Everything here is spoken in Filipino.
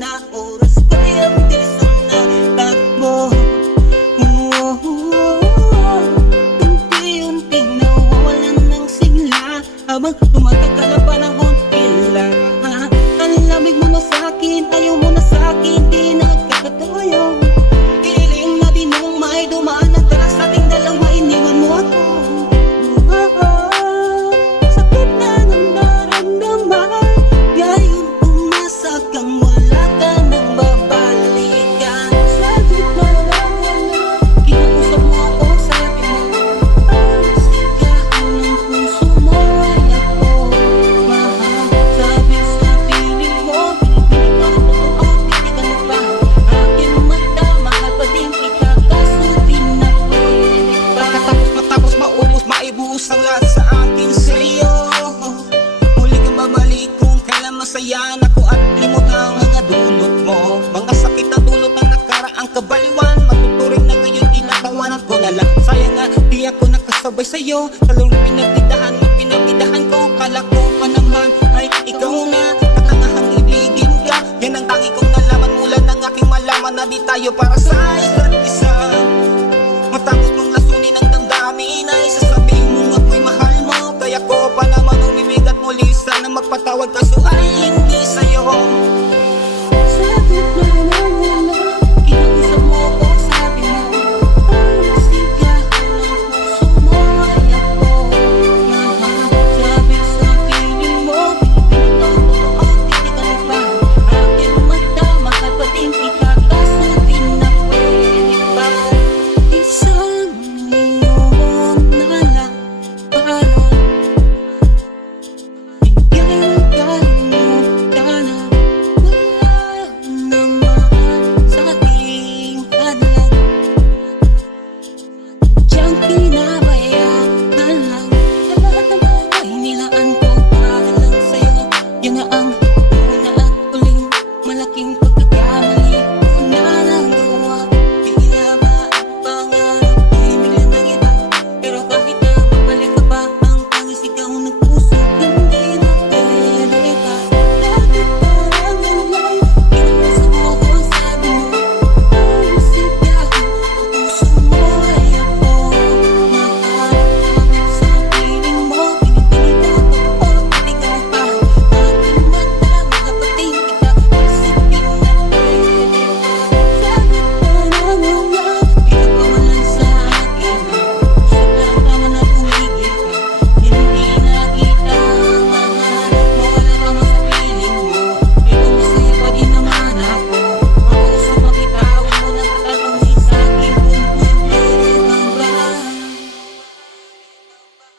na, oras ko'y ang bilis na takbo. Unti-unting nawawalan ng sigla habang tumatagal ang panahon. Tila ang lamig mo na sa'kin, ayaw mo na sa'kin, di na nagkakatuyo. Piling natin nung may dumaan at tara sa ating dalawa, iniwan mo ako. Sakit na ng naramdaman, ngayon umasa kang wala ka nang babalikan. Sakit na naramdaman, kinausap mo ako, sabi mo sigahan ng puso mo ay ako mahal. Sabi sa piling mo, pinipiling mo ang totoo, titigan mo pa aking mata, mahal pa din kita, kaso di na pwede pa. Matapos maubos, maibuhos ang lahat sa akin sa'yo. Muli kang babalik kung kailan masaya ako at limot ang mga dulot mo. Mga sakit na dulot ng nakaraang kabaliwan, matuturing na ngayon tinatawanan ko na lang. Sayang nga di ako nakasabay sa'yo, talong pinagbidahan mo, pinagbidahan ko. Kala ko pa naman ay ikaw na nakangahang ibigin ka. Yan ang tangi kong nalaman mula ng aking malaman na di tayo para sa isa't